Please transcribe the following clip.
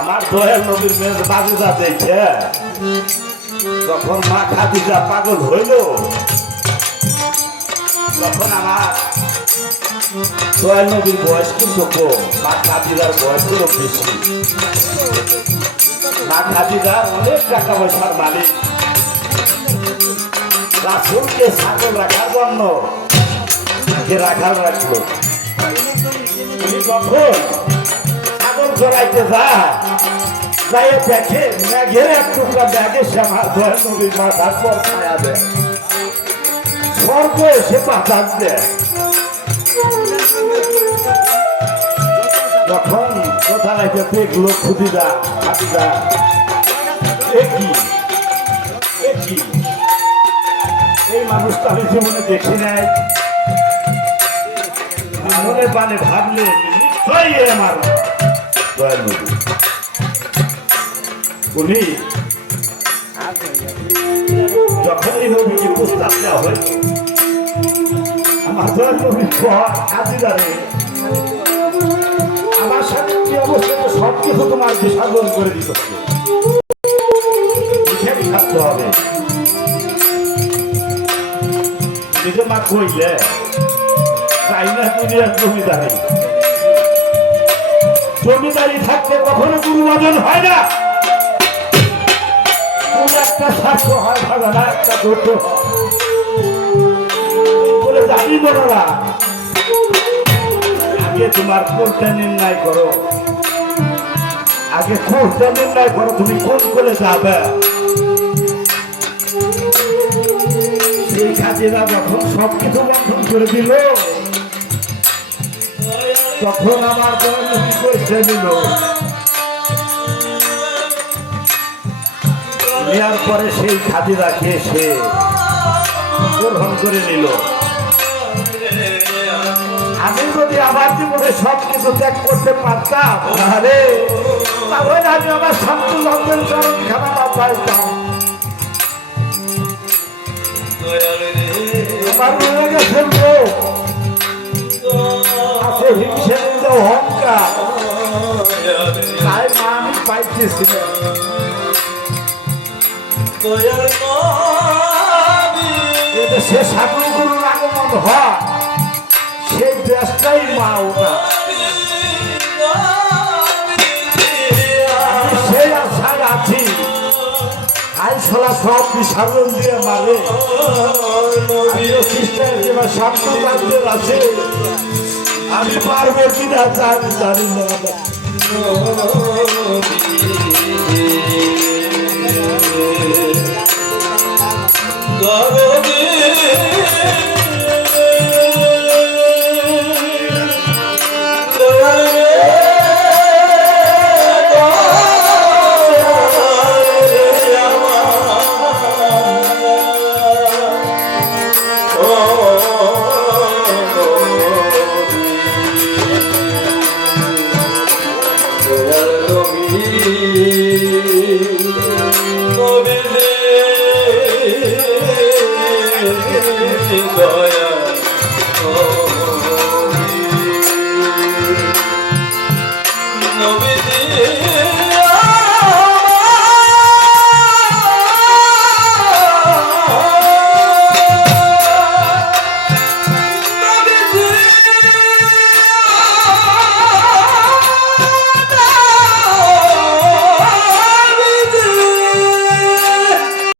আমার দয়াল নবীর মেয়ের বাজুদা দেখে যখন মা খাদিজা পাগল হইল, তখন আমার দয়াল নবীর বয়স কিন্তু কম, মা খাদিজার বয়স হলো বেশি। মা খাদিজা অনেক টাকা পয়সার মালিক। রাসূলকে ছাগল রাখার জন্য রাখার রাখলো। যখন ছাগল চড়াইতে যাই দেখে মেঘের এক টুকরা ব্যাগের সামা দয়াল নবীর মাথার পর ছায়া দেয়, স্বর্গ এসে বাঁচান দেয়। যখন কোথা রাখে দেখলো খুদিদা খাদিজা, একই এই মানুষটা আমি জীবনে দেখি নাই। মনে পানে ভাবলে নিশ্চয়ই আমার দয়াল নবী। উনি যখন এই নবীকে প্রস্তাব দেওয়া হয়, আমার দয়াল নবী খাদিজারে আমার সাথে কি অবস্থা সব কিছু তোমার বিসর্জন করে দিতে হবে, থাকতে হবে। নিজে মা কইলে চাই না দুনিয়ার জমিদারি। জমিদারি থাকতে কখনো গুরুবাদন হয় না। কোন একটা স্বার্থ হয় ভালো না, একটা ধৈর্য হয় বলে জানি বড়রা। আগে তোমার কোনটা নির্ণয় করো, আগে কোনটা নির্ণয় করো তুমি কোন করে যাবে। সেই কাজেরা যখন সবকিছু বন্ধন করে দিল, তখন আমার জনগণ পয়সা নিল। নেওয়ার পরে সেই খাদিরাকে সে গ্রহণ করে নিল। আমি যদি আমার জীবনে সবকিছু ত্যাগ করতে পারতাম, তাহলে আমি আমার শান্তি লন্ডন চরণ খানা পাইতাম। আমার রয়ে গেছে লোক আছে, হিংসে অহংকার, তাই মা আমি পাইতেছি না। সে সাধু গুরুর আগমন হয়, সেই দেশটাই মা ওটা। সেই আশায় আছি, আইনশলা সব বিসর্জন দিয়ে মারে। খ্রিস্টান যেবা সাম্প্রদায়িকদের আছে, আমি পারবো কিনা জানি না। নবীজি